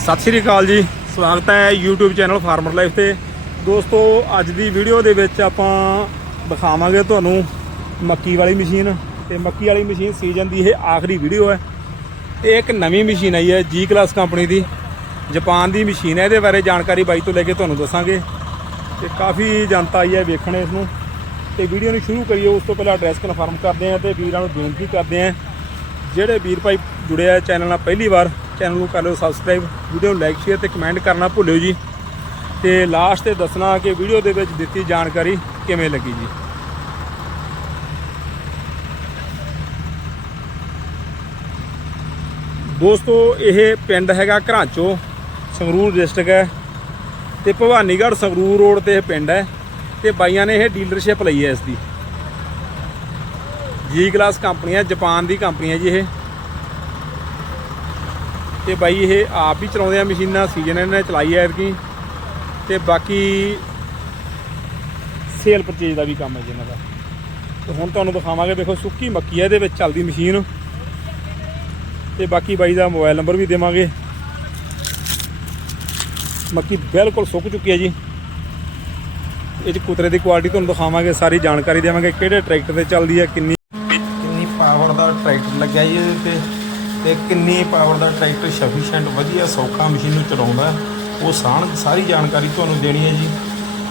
ਸਤਿ ਸ਼੍ਰੀ ਅਕਾਲ ਜੀ। ਸਵਾਗਤ ਹੈ YouTube ਚੈਨਲ ਫਾਰਮਰ ਲਾਈਫ ਤੇ। ਦੋਸਤੋ, ਅੱਜ ਦੀ ਵੀਡੀਓ ਦੇ ਵਿੱਚ ਆਪਾਂ ਦਿਖਾਵਾਂਗੇ ਤੁਹਾਨੂੰ ਮੱਕੀ ਵਾਲੀ ਮਸ਼ੀਨ। ਤੇ ਮੱਕੀ ਵਾਲੀ ਮਸ਼ੀਨ ਸੀਜ਼ਨ ਦੀ ਇਹ ਆਖਰੀ ਵੀਡੀਓ ਹੈ। ਇਹ ਇੱਕ ਨਵੀਂ ਮਸ਼ੀਨ ਆਈ ਹੈ ਜੀ ਕਲਾਸ ਕੰਪਨੀ ਦੀ। ਜਾਪਾਨ ਦੀ ਮਸ਼ੀਨ ਹੈ, ਇਹਦੇ ਬਾਰੇ ਜਾਣਕਾਰੀ ਬਾਈ ਤੋਂ ਲੈ ਕੇ ਤੁਹਾਨੂੰ ਦੱਸਾਂਗੇ। ਤੇ ਕਾਫੀ ਜਨਤਾ ਆਈ ਹੈ ਵੇਖਣ ਇਸ ਨੂੰ। ਤੇ ਵੀਡੀਓ ਨੂੰ ਸ਼ੁਰੂ ਕਰੀਏ, ਉਸ ਤੋਂ ਪਹਿਲਾਂ ਐਡਰੈਸ ਕਨਫਰਮ ਕਰਦੇ ਆਂ ਤੇ ਵੀਰਾਂ ਨੂੰ ਬੇਨਤੀ ਕਰਦੇ ਆਂ ਜਿਹੜੇ ਵੀਰ ਭਾਈ ਜੁੜਿਆ ਚੈਨਲ ਨਾਲ ਪਹਿਲੀ ਵਾਰ ਚੈਨਲ ਨੂੰ ਕਰ ਲਿਓ ਸਬਸਕ੍ਰਾਈਬ ਵੀਡੀਓ ਨੂੰ ਲਾਈਕ ਸ਼ੇਅਰ ਤੇ ਕਮੈਂਟ ਕਰਨਾ ਭੁੱਲਿਓ ਜੀ। ਤੇ ਲਾਸਟ ਤੇ ਦੱਸਣਾ ਕਿ ਵੀਡੀਓ ਦੇ ਵਿੱਚ ਦਿੱਤੀ ਜਾਣਕਾਰੀ ਕਿਵੇਂ ਲੱਗੀ ਜੀ। ਦੋਸਤੋ, ਇਹ ਪਿੰਡ ਹੈਗਾ ਘਰਾਂਚੋ, ਸੰਗਰੂਰ ਡਿਸਟ੍ਰਿਕਟ ਹੈ। ਤੇ ਭਵਾਨੀਗੜ੍ਹ ਸੰਗਰੂਰ ਰੋਡ ਤੇ ਇਹ ਪਿੰਡ ਹੈ। ਤੇ ਬਾਈਆਂ ਨੇ ਇਹ ਡੀਲਰਸ਼ਿਪ ਲਈ ਹੈ ਇਸ ਦੀ। ਜੀ ਕਲਾਸ ਕੰਪਨੀ ਹੈ ਜਾਪਾਨ ਦੀ ਕੰਪਨੀ ਹੈ ਜੀ ਇਹ। ਤੇ ਬਾਈ ਇਹ ਆਪ ਹੀ ਚਲਾਉਂਦੇ ਆ ਮਸ਼ੀਨਾਂ, ਸੀਜ਼ਨ ਇਹਨਾਂ ਨੇ ਚਲਾਈ ਹੈ ਐਤਕੀ। ਤੇ ਬਾਕੀ ਸੇਲ ਪਰਚੇਜ ਦਾ ਵੀ ਕੰਮ ਹੈ ਜੀ ਇਹਨਾਂ ਦਾ। ਤੇ ਹੁਣ ਤੁਹਾਨੂੰ ਦਿਖਾਵਾਂਗੇ, ਦੇਖੋ ਸੁੱਕੀ ਮੱਕੀ ਹੈ ਇਹਦੇ ਵਿੱਚ ਚੱਲਦੀ ਮਸ਼ੀਨ। ਤੇ ਬਾਕੀ ਬਾਈ ਦਾ ਮੋਬਾਈਲ ਨੰਬਰ ਵੀ ਦੇਵਾਂਗੇ। ਮੱਕੀ ਬਿਲਕੁਲ ਸੁੱਕ ਚੁੱਕੀ ਹੈ ਜੀ। ਇਹ 'ਚ ਕੁਤਰੇ ਦੀ ਕੁਆਲਿਟੀ ਤੁਹਾਨੂੰ ਦਿਖਾਵਾਂਗੇ, ਸਾਰੀ ਜਾਣਕਾਰੀ ਦੇਵਾਂਗੇ ਕਿਹੜੇ ਟਰੈਕਟਰ ਤੇ ਚੱਲਦੀ ਹੈ, ਕਿੰਨੀ ਕਿੰਨੀ ਪਾਵਰ ਦਾ ਟਰੈਕਟਰ ਲੱਗਿਆ ਜੀ ਇਹਦੇ ਤੇ। ਤੇ ਕਿੰਨੀ ਪਾਵਰ ਦਾ ਟਰੈਕਟਰ ਸਫੀਸ਼ੀਐਂਟ ਵਧੀਆ ਸੌਖਾ ਮਸ਼ੀਨ ਨੂੰ ਚਲਾਉਂਦਾ ਉਹ ਸਾਣ ਸਾਰੀ ਜਾਣਕਾਰੀ ਤੁਹਾਨੂੰ ਦੇਣੀ ਹੈ ਜੀ।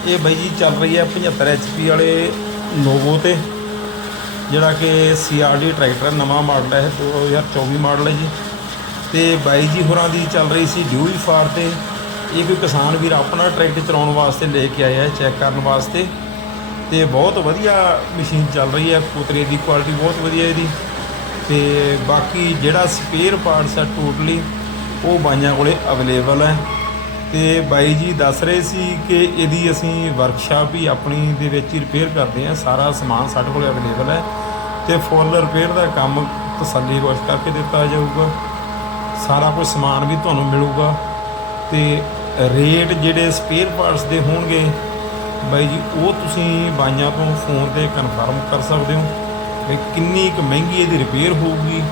ਇਹ ਬਾਈ ਜੀ ਚੱਲ ਰਹੀ ਹੈ 75 ਐਚਪੀ ਵਾਲੇ ਨੋਵੋ ਤੇ, ਜਿਹੜਾ ਕਿ ਸੀਆਰਡੀ ਟਰੈਕਟਰ ਨਵਾਂ ਮਾਡਲ ਹੈ ਇਹ 2024 ਮਾਡਲ ਹੈ ਜੀ। ਤੇ ਬਾਈ ਜੀ ਹੋਰਾਂ ਦੀ ਚੱਲ ਰਹੀ ਸੀ ਡਿਊਰੀ ਫਾਰ ਤੇ, ਇਹ ਕੋਈ ਕਿਸਾਨ ਵੀਰ ਆਪਣਾ ਟਰੈਕਟਰ ਚਲਾਉਣ ਵਾਸਤੇ ਲੈ ਕੇ ਆਇਆ ਹੈ ਚੈੱਕ ਕਰਨ ਵਾਸਤੇ। ਤੇ ਬਹੁਤ ਵਧੀਆ ਮਸ਼ੀਨ ਚੱਲ ਰਹੀ ਹੈ ਕੋਤਰੇ ਦੀ ਕੁਆਲਿਟੀ ਬਹੁਤ ਵਧੀਆ ਇਹਦੀ। ਤੇ ਬਾਕੀ ਜਿਹੜਾ ਸਪੇਅਰ ਪਾਰਟਸ ਹੈ ਟੋਟਲੀ ਉਹ ਬਾਈਆਂ ਕੋਲੇ ਅਵੇਲੇਬਲ ਹੈ ਤੇ ਬਾਈ ਜੀ ਦੱਸ ਰਹੇ ਸੀ ਕਿ ਇਹਦੀ ਅਸੀਂ ਵਰਕਸ਼ਾਪ ਵੀ ਆਪਣੀ ਦੇ ਵਿੱਚ ਹੀ ਰਿਪੇਅਰ ਕਰਦੇ ਹਾਂ ਸਾਰਾ ਸਮਾਨ ਸਾਡੇ ਕੋਲੇ ਅਵੇਲੇਬਲ ਹੈ ਤੇ ਫੁੱਲ ਰਿਪੇਅਰ ਦਾ ਕੰਮ ਤਸੱਲੀ ਬਖਸ਼ ਕਰਕੇ ਦਿੱਤਾ ਜਾਊਗਾ। ਸਾਰਾ ਕੁਝ ਸਮਾਨ ਵੀ ਤੁਹਾਨੂੰ ਮਿਲੂਗਾ। ਤੇ ਰੇਟ ਜਿਹੜੇ ਸਪੇਅਰ ਪਾਰਟਸ ਦੇ ਹੋਣਗੇ, ਬਾਈ ਜੀ, ਉਹ ਤੁਸੀਂ ਬਾਈਆਂ ਤੋਂ ਫੋਨ ਤੇ ਕਨਫਰਮ ਕਰ ਸਕਦੇ ਹੋ। ਕਿ ਕਿੰਨੀ ਕੁ ਮਹਿੰਗੀ ਇਹਦੀ ਰਿਪੇਅਰ ਹੋਊਗੀ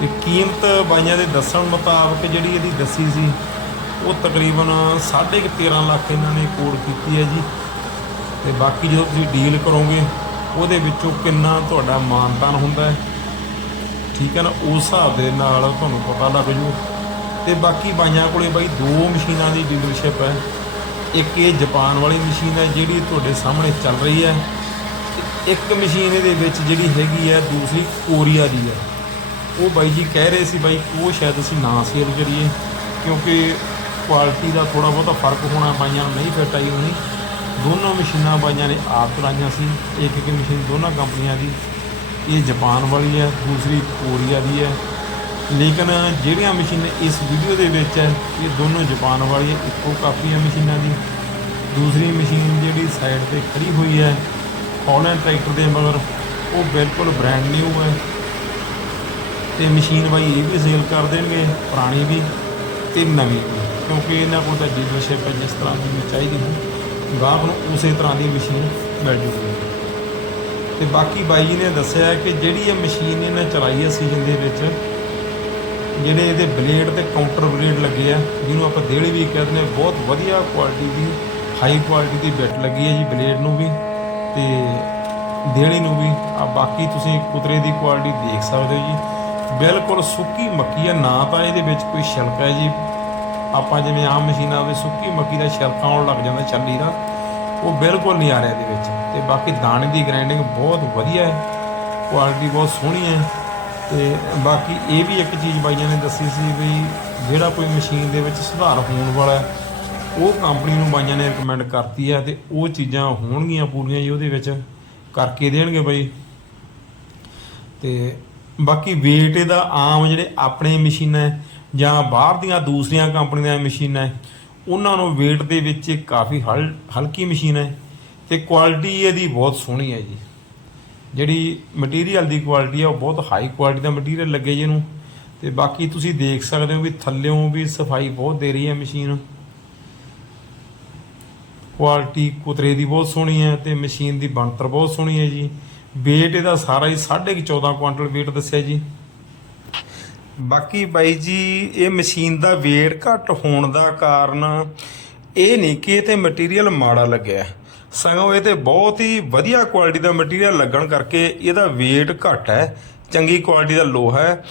ਤੇ ਕੀਮਤ ਬਾਈਆਂ ਦੇ ਦੱਸਣ ਮੁਤਾਬਕ ਜਿਹੜੀ ਇਹਦੀ ਦੱਸੀ ਸੀ, ਉਹ ਤਕਰੀਬਨ 13.5 ਲੱਖ ਇਹਨਾਂ ਨੇ ਕੋਡ ਕੀਤੀ ਹੈ ਜੀ। ਤੇ ਬਾਕੀ ਜਦੋਂ ਤੁਸੀਂ ਡੀਲ ਕਰੋਗੇ, ਉਹਦੇ ਵਿੱਚੋਂ ਕਿੰਨਾ ਤੁਹਾਡਾ ਮਾਨਤਾਨ ਹੁੰਦਾ ਹੈ। ਠੀਕ ਹੈ ਨਾ, ਉਸ ਹਿਸਾਬ ਦੇ ਨਾਲ ਤੁਹਾਨੂੰ ਪਤਾ ਲੱਗ ਜੂ। ਤੇ ਬਾਕੀ ਬਾਈਆਂ ਕੋਲੇ ਬਾਈ ਦੋ ਮਸ਼ੀਨਾਂ ਦੀ ਡੀਲਰਸ਼ਿਪ ਹੈ। ਇੱਕ ਇਹ ਜਾਪਾਨ ਵਾਲੀ ਮਸ਼ੀਨ ਹੈ, ਜਿਹੜੀ ਤੁਹਾਡੇ ਸਾਹਮਣੇ ਚੱਲ ਰਹੀ ਹੈ। ਇੱਕ ਮਸ਼ੀਨ ਇਹਦੇ ਵਿੱਚ ਜਿਹੜੀ ਹੈਗੀ ਹੈ ਦੂਸਰੀ ਕੋਰੀਆ ਦੀ ਹੈ ਉਹ ਬਾਈ ਜੀ ਕਹਿ ਰਹੇ ਸੀ ਬਾਈ, ਉਹ ਸ਼ਾਇਦ ਅਸੀਂ ਨਾ ਸੇਲ ਕਰੀਏ, ਕਿਉਂਕਿ ਕੁਆਲਿਟੀ ਦਾ ਥੋੜਾ ਬਹੁਤਾ ਫ਼ਰਕ ਹੋਣਾ ਬਾਈਆਂ ਨੂੰ ਨਹੀਂ ਫਿੱਟ ਆਈ ਹੋਣੀ। ਦੋਨੋਂ ਮਸ਼ੀਨਾਂ ਬਾਈਆਂ ਨੇ ਆਪ ਚਲਾਈਆਂ ਸੀ, ਇੱਕ ਇੱਕ ਮਸ਼ੀਨ ਦੋਨਾਂ ਕੰਪਨੀਆਂ ਦੀ। ਇਹ ਜਾਪਾਨ ਵਾਲੀ ਹੈ ਦੂਸਰੀ ਕੋਰੀਆ ਦੀ ਹੈ ਲੇਕਿਨ ਜਿਹੜੀਆਂ ਮਸ਼ੀਨਾਂ ਇਸ ਵੀਡੀਓ ਦੇ ਵਿੱਚ ਹੈ ਇਹ ਦੋਨੋਂ ਜਾਪਾਨ ਵਾਲੀ ਇੱਕੋ ਕਾਪੀ ਹੈ ਮਸ਼ੀਨਾਂ ਦੀ। ਦੂਸਰੀ ਮਸ਼ੀਨ ਜਿਹੜੀ ਸਾਈਡ ਤੇ ਖੜੀ ਹੋਈ ਹੈ ਹੌਲੈਂਡ ਟਰੈਕਟਰ ਦੇ ਮਗਰ। ਉਹ ਬਿਲਕੁਲ ਬ੍ਰਾਂਡ ਨਿਊ ਹੈ। ਤੇ ਮਸ਼ੀਨ ਬਾਈ ਇਹ ਵੀ ਸੇਲ ਕਰ ਦੇਣਗੇ, ਪੁਰਾਣੀ ਵੀ ਤੇ ਨਵੀਂ ਵੀ। ਕਿਉਂਕਿ ਇਹਨਾਂ ਕੋਲ ਤਾਂ ਡੀਲਰਸ਼ਿਪ ਹੈ, ਜਿਸ ਤਰ੍ਹਾਂ ਦੀ ਚਾਹੀਦੀ ਹੈ। ਗਾਹਕ ਨੂੰ ਉਸੇ ਤਰ੍ਹਾਂ ਦੀ ਮਸ਼ੀਨ ਮਿਲ ਜੂਗੀ। ਤੇ ਬਾਕੀ ਬਾਈ ਜੀ ਨੇ ਦੱਸਿਆ ਕਿ ਜਿਹੜੀ ਇਹ ਮਸ਼ੀਨ ਇਹਨੇ ਚਲਾਈ ਹੈ ਸੀਜ਼ਨ ਦੇ ਵਿੱਚ, ਜਿਹੜੇ ਇਹਦੇ ਬਲੇਡ ਤੇ ਕਾਊਂਟਰ ਬਲੇਡ ਲੱਗੇ ਆ, ਜਿਹਨੂੰ ਆਪਾਂ ਦੇੜੀ ਵੀ ਕਹਿੰਦੇ ਨੇ ਬਹੁਤ ਵਧੀਆ ਕੁਆਲਿਟੀ ਦੀ ਹਾਈ ਕੁਆਲਿਟੀ ਦੀ ਬਿੱਟ ਲੱਗੀ ਹੈ ਜੀ ਬਲੇਡ ਨੂੰ ਵੀ। ਤੇ ਦੇਣੀ ਨੂੰ ਵੀ। ਆ ਬਾਕੀ ਤੁਸੀਂ ਕੁਤਰੇ ਦੀ ਕੁਆਲਿਟੀ ਦੇਖ ਸਕਦੇ ਹੋ ਜੀ। ਬਿਲਕੁਲ ਸੁੱਕੀ ਮੱਕੀ ਆ ਨਾ ਤਾਂ ਇਹਦੇ ਵਿੱਚ ਕੋਈ ਛਿਲਕ ਹੈ ਜੀ। ਆਪਾਂ ਜਿਵੇਂ ਆਮ ਮਸ਼ੀਨਾਂ ਵਿੱਚ ਸੁੱਕੀ ਮੱਕੀ ਦਾ ਛਿਲਕਾ ਆਉਣ ਲੱਗ ਜਾਂਦਾ ਛੱਲੀ ਦਾ ਉਹ ਬਿਲਕੁਲ ਨਹੀਂ ਆ ਰਿਹਾ ਇਹਦੇ ਵਿੱਚ। ਤੇ ਬਾਕੀ ਦਾਣੇ ਦੀ ਗ੍ਰਾਈਂਡਿੰਗ ਬਹੁਤ ਵਧੀਆ ਹੈ। ਕੁਆਲਿਟੀ ਬਹੁਤ ਸੋਹਣੀ ਹੈ। ਤੇ ਬਾਕੀ ਇਹ ਵੀ ਇੱਕ ਚੀਜ਼ ਬਾਈਆਂ ਨੇ ਦੱਸੀ ਸੀ ਵੀ ਜਿਹੜਾ ਕੋਈ ਮਸ਼ੀਨ ਦੇ ਵਿੱਚ ਸੁਧਾਰ ਹੋਣ ਵਾਲਾ ਹੈ, ਉਹ ਕੰਪਨੀ ਨੂੰ ਬਾਈਆਂ ਨੇ ਰეკਮੈਂਡ ਕਰਤੀ ਆ ਤੇ ਉਹ ਚੀਜ਼ਾਂ ਹੋਣਗੀਆਂ ਪੂਰੀਆਂ ਜੀ ਉਹਦੇ ਵਿੱਚ, ਕਰਕੇ ਦੇਣਗੇ ਬਾਈ। ਤੇ ਬਾਕੀ weight ਇਹਦਾ ਆਮ ਜਿਹੜੇ ਆਪਣੇ ਮਸ਼ੀਨਾਂ ਜਾਂ ਬਾਹਰ ਦੀਆਂ ਦੂਸਰੀਆਂ ਕੰਪਨੀਆਂ ਦੀਆਂ ਮਸ਼ੀਨਾਂ ਉਹਨਾਂ ਨੂੰ weight ਦੇ ਵਿੱਚ ਕਾਫੀ ਹਲ, ਹਲਕੀ ਮਸ਼ੀਨ ਹੈ ਤੇ ਕੁਆਲਿਟੀ ਇਹਦੀ ਬਹੁਤ ਸੋਹਣੀ ਹੈ ਜੀ। ਜਿਹੜੀ ਮਟੀਰੀਅਲ ਦੀ ਕੁਆਲਿਟੀ ਆ ਉਹ ਬਹੁਤ ਹਾਈ ਕੁਆਲਿਟੀ ਦਾ ਮਟੀਰੀਅਲ ਲੱਗੇ ਜੀ ਇਹਨੂੰ। ਤੇ ਬਾਕੀ ਤੁਸੀਂ ਦੇਖ ਸਕਦੇ ਹੋ ਵੀ ਥੱਲਿਓਂ ਵੀ ਸਫ਼ਾਈ ਬਹੁਤ ਦੇ ਰਹੀ ਹੈ ਮਸ਼ੀਨ। ਕੁਆਲਿਟੀ ਕੁਤਰੇ ਦੀ ਬਹੁਤ ਸੋਹਣੀ ਹੈ ਤੇ ਮਸ਼ੀਨ ਦੀ ਬਣਤਰ ਬਹੁਤ ਸੋਹਣੀ ਹੈ ਜੀ। weight ਇਹਦਾ ਸਾਰਾ ਹੀ 14.5 ਕੁਆਂਟਲ weight ਦੱਸਿਆ ਜੀ। ਬਾਕੀ ਬਾਈ ਜੀ, ਇਹ ਮਸ਼ੀਨ ਦਾ weight ਘੱਟ ਹੋਣ ਦਾ ਕਾਰਨ ਇਹ ਨਹੀਂ ਕਿ ਇਹ ਤੇ ਮਟੀਰੀਅਲ ਮਾੜਾ ਲੱਗਿਆ ਸਗੋਂ ਇਹ ਤੇ ਬਹੁਤ ਹੀ ਵਧੀਆ ਕੁਆਲਿਟੀ ਦਾ ਮਟੀਰੀਅਲ ਲੱਗਣ ਕਰਕੇ ਇਹਦਾ weight ਘੱਟ ਹੈ। ਚੰਗੀ ਕੁਆਲਿਟੀ ਦਾ ਲੋਹਾ ਹੈ।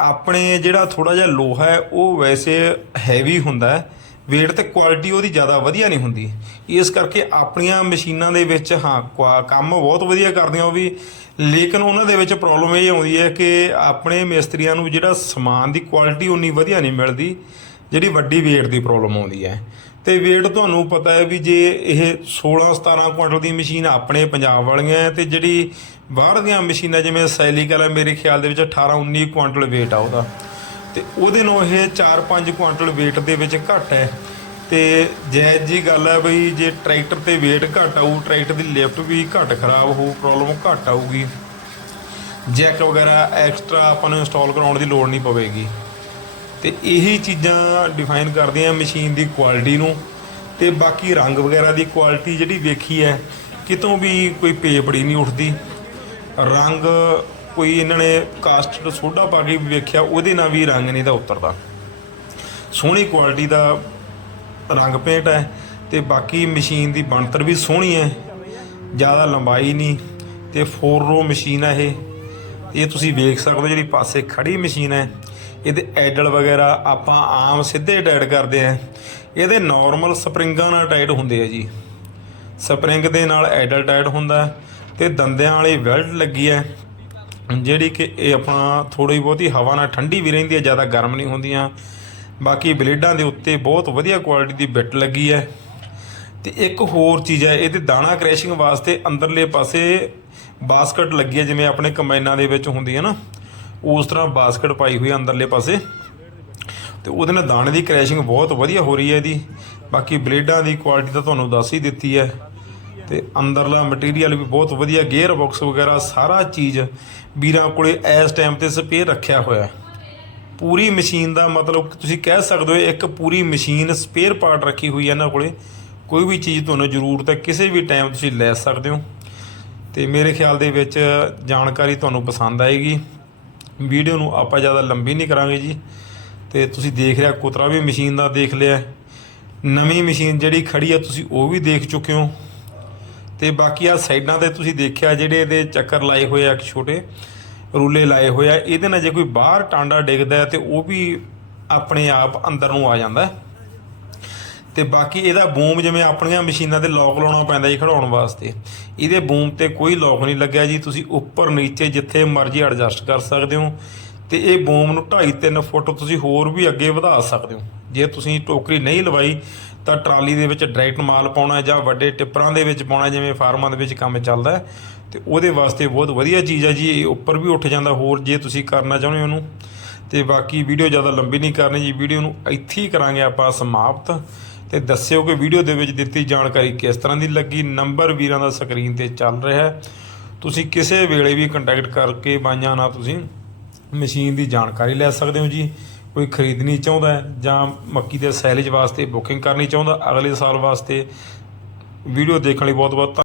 ਆਪਣੇ ਜਿਹੜਾ ਥੋੜਾ ਜਿਹਾ ਲੋਹਾ ਹੈ, ਉਹ ਵੈਸੇ ਹੈਵੀ ਹੁੰਦਾ ਹੈ। Weight ਤੇ ਕੁਆਲਿਟੀ ਉਹਦੀ ਜ਼ਿਆਦਾ ਵਧੀਆ ਨਹੀਂ ਹੁੰਦੀ। ਇਸ ਕਰਕੇ ਆਪਣੀਆਂ ਮਸ਼ੀਨਾਂ ਦੇ ਵਿੱਚ ਹਾਂ ਕੁਆ- ਕੰਮ ਬਹੁਤ ਵਧੀਆ ਕਰਦੀਆਂ ਉਹ ਵੀ, ਲੇਕਿਨ ਉਹਨਾਂ ਦੇ ਵਿੱਚ ਪ੍ਰੋਬਲਮ ਇਹ ਆਉਂਦੀ ਹੈ ਕਿ ਆਪਣੇ ਮਿਸਤਰੀਆਂ ਨੂੰ ਜਿਹੜਾ ਸਮਾਨ ਦੀ ਕੁਆਲਿਟੀ ਉਨੀ ਵਧੀਆ ਨਹੀਂ ਮਿਲਦੀ, ਜਿਹੜੀ ਵੱਡੀ weight ਦੀ ਪ੍ਰੋਬਲਮ ਆਉਂਦੀ ਹੈ। ਤੇ weight ਤੁਹਾਨੂੰ ਪਤਾ ਹੈ ਵੀ ਜੇ ਇਹ 16 17 ਕੁਇੰਟਲ ਦੀ ਮਸ਼ੀਨ ਆਪਣੇ ਪੰਜਾਬ ਵਾਲੀਆਂ ਹੈ, ਤੇ ਜਿਹੜੀ ਬਾਹਰ ਦੀਆਂ ਮਸ਼ੀਨਾਂ, ਜਿਵੇਂ ਸੈਲੀਕਲ ਹੈ, ਮੇਰੇ ਖਿਆਲ ਦੇ ਵਿੱਚ 18 19 ਕੁਇੰਟਲ weight ਆ ਉਹਦਾ। ਤੇ ਉਹਦੇ ਨੂੰ ਇਹ 4-5 ਕੁਆਂਟਲ weight ਦੇ ਵਿੱਚ ਘੱਟ ਹੈ। ਤੇ ਜਾਇਜ਼ ਜੀ ਗੱਲ ਹੈ ਬਈ ਜੇ ਟਰੈਕਟਰ ਤੇ weight ਘੱਟ ਆਊ ਟਰੈਕਟਰ ਦੀ ਲਿਫਟ ਵੀ ਘੱਟ ਖਰਾਬ ਹੋਊ ਪ੍ਰੋਬਲਮ ਘੱਟ ਆਊਗੀ। ਜੈਕ ਵਗੈਰਾ ਐਕਸਟਰਾ ਆਪਾਂ ਨੂੰ ਇੰਸਟਾਲ ਕਰਾਉਣ ਦੀ ਲੋੜ ਨਹੀਂ ਪਵੇਗੀ। ਤੇ ਇਹੀ ਚੀਜ਼ਾਂ ਡਿਫਾਈਨ ਕਰਦੀਆਂ ਮਸ਼ੀਨ ਦੀ ਕੁਆਲਿਟੀ ਨੂੰ। ਤੇ ਬਾਕੀ ਰੰਗ ਵਗੈਰਾ ਦੀ ਕੁਆਲਿਟੀ ਜਿਹੜੀ ਵੇਖੀ ਹੈ, ਕਿਤੋਂ ਵੀ ਕੋਈ ਪੇਪੜੀ ਨਹੀਂ ਉੱਠਦੀ। ਰੰਗ ਕੋਈ ਇਹਨਾਂ ਨੇ ਕਾਸਟਡ ਸੋਡਾ ਪਾ ਕੇ ਵੀ ਵੇਖਿਆ, ਉਹਦੇ ਨਾਲ ਵੀ ਰੰਗ ਨਹੀਂ ਦਾ ਉਤਰਦਾ। ਸੋਹਣੀ ਕੁਆਲਿਟੀ ਦਾ ਰੰਗ ਪੇਂਟ ਹੈ ਤੇ ਬਾਕੀ ਮਸ਼ੀਨ ਦੀ ਬਣਤਰ ਵੀ ਸੋਹਣੀ ਹੈ, ਜ਼ਿਆਦਾ ਲੰਬਾਈ ਨਹੀਂ ਤੇ 4 ਰੋ ਮਸ਼ੀਨ ਹੈ ਇਹ। ਇਹ ਤੁਸੀਂ ਵੇਖ ਸਕਦੇ ਹੋ, ਜਿਹੜੀ ਪਾਸੇ ਖੜੀ ਮਸ਼ੀਨ ਹੈ, ਇਹਦੇ ਐਡਲ ਵਗੈਰਾ ਆਪਾਂ ਆਮ ਸਿੱਧੇ ਟਾਈਟ ਕਰਦੇ ਆ ਇਹਦੇ ਨਾਰਮਲ ਸਪਰਿੰਗਾਂ ਨਾਲ ਟਾਈਟ ਹੁੰਦੇ ਆ ਜੀ। ਸਪਰਿੰਗ ਦੇ ਨਾਲ ਐਡਲ ਟਾਈਟ ਹੁੰਦਾ ਹੈ ਤੇ ਦੰਦਿਆਂ ਵਾਲੀ ਵੈਲਟ ਲੱਗੀ ਹੈ। ਜਿਹੜੀ ਕਿ ਇਹ ਆਪਣਾ ਥੋੜੀ ਬਹੁਤੀ ਹਵਾ ਨਾਲ ਠੰਡੀ ਵੀ ਰਹਿੰਦੀ ਹੈ, ਜ਼ਿਆਦਾ ਗਰਮ ਨਹੀਂ ਹੁੰਦੀਆਂ। ਬਾਕੀ ਬਲੇਡਾਂ ਦੇ ਉੱਤੇ ਬਹੁਤ ਵਧੀਆ ਕੁਆਲਿਟੀ ਦੀ ਬਿੱਟ ਲੱਗੀ ਹੈ। ਤੇ ਇੱਕ ਹੋਰ ਚੀਜ਼ ਹੈ, ਇਹਦੇ ਦਾਣਾ ਕ੍ਰੈਸ਼ਿੰਗ ਵਾਸਤੇ ਅੰਦਰਲੇ ਪਾਸੇ ਬਾਸਕਟ ਲੱਗੀ ਹੈ, ਜਿਵੇਂ ਆਪਣੇ ਕੰਬਾਈਨਾਂ ਦੇ ਵਿੱਚ ਹੁੰਦੀ ਹੈ ਨਾ, ਉਸ ਤਰ੍ਹਾਂ ਬਾਸਕਟ ਪਾਈ ਹੋਈ ਅੰਦਰਲੇ ਪਾਸੇ। ਤੇ ਉਹਦੇ ਨਾਲ ਦਾਣੇ ਦੀ ਕ੍ਰੈਸ਼ਿੰਗ ਬਹੁਤ ਵਧੀਆ ਹੋ ਰਹੀ ਹੈ ਇਹਦੀ। ਬਾਕੀ ਬਲੇਡਾਂ ਦੀ ਕੁਆਲਿਟੀ ਤਾਂ ਤੁਹਾਨੂੰ ਦੱਸ ਹੀ ਦਿੱਤੀ ਹੈ। ਤੇ ਅੰਦਰਲਾ ਮਟੀਰੀਅਲ ਵੀ ਬਹੁਤ ਵਧੀਆ ਗੇਅਰ ਬਾਕਸ ਵਗੈਰਾ ਸਾਰਾ ਚੀਜ਼ ਵੀਰਾਂ ਕੋਲੇ ਇਸ ਟਾਈਮ ਤੇ ਸਪੇਅਰ ਰੱਖਿਆ ਹੋਇਆ ਹੈ। ਪੂਰੀ ਮਸ਼ੀਨ ਦਾ ਮਤਲਬ ਤੁਸੀਂ ਕਹਿ ਸਕਦੇ ਹੋ ਇੱਕ ਪੂਰੀ ਮਸ਼ੀਨ ਸਪੇਅਰ ਪਾਰਟ ਰੱਖੀ ਹੋਈ ਹੈ ਇਹਨਾਂ ਕੋਲੇ। ਕੋਈ ਵੀ ਚੀਜ਼ ਤੁਹਾਨੂੰ ਜ਼ਰੂਰਤ ਹੈ, ਕਿਸੇ ਵੀ ਟਾਈਮ ਤੁਸੀਂ ਲੈ ਸਕਦੇ ਹੋ। ਤੇ ਮੇਰੇ ਖਿਆਲ ਦੇ ਵਿੱਚ ਜਾਣਕਾਰੀ ਤੁਹਾਨੂੰ ਪਸੰਦ ਆਏਗੀ। ਵੀਡੀਓ ਨੂੰ ਆਪਾਂ ਜ਼ਿਆਦਾ ਲੰਬੀ ਨਹੀਂ ਕਰਾਂਗੇ ਜੀ। ਤੇ ਤੁਸੀਂ ਦੇਖ ਲਿਆ, ਕੁਤਰਾ ਵੀ ਮਸ਼ੀਨ ਦਾ ਦੇਖ ਲਿਆ। ਨਵੀਂ ਮਸ਼ੀਨ ਜਿਹੜੀ ਖੜੀ ਆ ਤੁਸੀਂ ਉਹ ਵੀ ਦੇਖ ਚੁੱਕੇ ਹੋ। ਤੇ ਬਾਕੀ ਆ ਸਾਈਡਾਂ ਤੇ ਤੁਸੀਂ ਦੇਖਿਆ ਜਿਹੜੇ ਇਹਦੇ ਚੱਕਰ ਲਾਏ ਹੋਏ ਆ ਛੋਟੇ ਰੂਲੇ ਲਾਏ ਹੋਏ ਆ, ਇਹਦੇ ਨਾਲ ਜੇ ਕੋਈ ਬਾਹਰ ਟਾਂਡਾ ਡਿੱਗਦਾ ਹੈ ਤੇ ਉਹ ਵੀ ਆਪਣੇ ਆਪ ਅੰਦਰ ਨੂੰ ਆ ਜਾਂਦਾ ਹੈ। ਤੇ ਬਾਕੀ ਇਹਦਾ ਬੂਮ ਜਿਵੇਂ ਆਪਣੀਆਂ ਮਸ਼ੀਨਾਂ ਤੇ ਲੋਕ ਲਾਉਣਾ ਪੈਂਦਾ ਜੀ ਖੜਾਉਣ ਵਾਸਤੇ, ਇਹਦੇ ਬੂਮ ਤੇ ਕੋਈ ਲੋਕ ਨਹੀਂ ਲੱਗਿਆ ਜੀ, ਤੁਸੀਂ ਉੱਪਰ ਨੀਚੇ ਜਿੱਥੇ ਮਰਜ਼ੀ ਐਡਜਸਟ ਕਰ ਸਕਦੇ ਹੋ ਤੇ ਇਹ ਬੂਮ ਨੂੰ 2.5-3 ਫੁੱਟ ਤੁਸੀਂ ਹੋਰ ਵੀ ਅੱਗੇ ਵਧਾ ਸਕਦੇ ਹੋ। ਜੇ ਤੁਸੀਂ ਟੋਕਰੀ ਨਹੀਂ ਲਵਾਈ ਤਾਂ ਟਰਾਲੀ ਦੇ ਵਿੱਚ ਡਾਇਰੈਕਟ ਮਾਲ ਪਾਉਣਾ ਜਾਂ ਵੱਡੇ ਟਿੱਪਰਾਂ ਦੇ ਵਿੱਚ ਪਾਉਣਾ, ਜਿਵੇਂ ਫਾਰਮਾਂ ਦੇ ਵਿੱਚ ਕੰਮ ਚੱਲਦਾ ਹੈ, ਤੇ ਉਹਦੇ ਵਾਸਤੇ ਬਹੁਤ ਵਧੀਆ ਚੀਜ਼ ਹੈ ਜੀ, ਇਹ ਉੱਪਰ ਵੀ ਉੱਠ ਜਾਂਦਾ, ਹੋਰ ਜੇ ਤੁਸੀਂ ਕਰਨਾ ਚਾਹੁੰਦੇ ਹੋ ਉਹਨੂੰ। ਤੇ ਬਾਕੀ ਵੀਡੀਓ ਜ਼ਿਆਦਾ ਲੰਬੀ ਨਹੀਂ ਕਰਨੀ ਜੀ, ਵੀਡੀਓ ਨੂੰ ਇੱਥੇ ਹੀ ਕਰਾਂਗੇ ਆਪਾਂ ਸਮਾਪਤ। ਤੇ ਦੱਸਿਓ ਕਿ ਵੀਡੀਓ ਦੇ ਵਿੱਚ ਦਿੱਤੀ ਜਾਣਕਾਰੀ ਕਿਸ ਤਰ੍ਹਾਂ ਦੀ ਲੱਗੀ, ਨੰਬਰ ਵੀਰਾਂ ਦਾ ਸਕਰੀਨ ਤੇ ਚੱਲ ਰਿਹਾ ਹੈ। ਤੁਸੀਂ ਕਿਸੇ ਵੇਲੇ ਵੀ ਕੰਟੈਕਟ ਕਰਕੇ ਬਾਈਆਂ ਨਾਲ ਤੁਸੀਂ ਮਸ਼ੀਨ ਦੀ ਜਾਣਕਾਰੀ ਲੈ ਸਕਦੇ ਹੋ ਜੀ। ਕੋਈ ਖਰੀਦਣੀ ਚਾਹੁੰਦਾ ਹੈ ਜਾਂ ਮੱਕੀ ਦੇ ਸੈਲੇਜ ਵਾਸਤੇ ਬੁਕਿੰਗ ਕਰਨੀ ਚਾਹੁੰਦਾ, ਅਗਲੇ ਸਾਲ ਵਾਸਤੇ ਵੀਡੀਓ ਦੇਖਣ ਲਈ ਬਹੁਤ ਬਹੁਤ ਧੰਨ-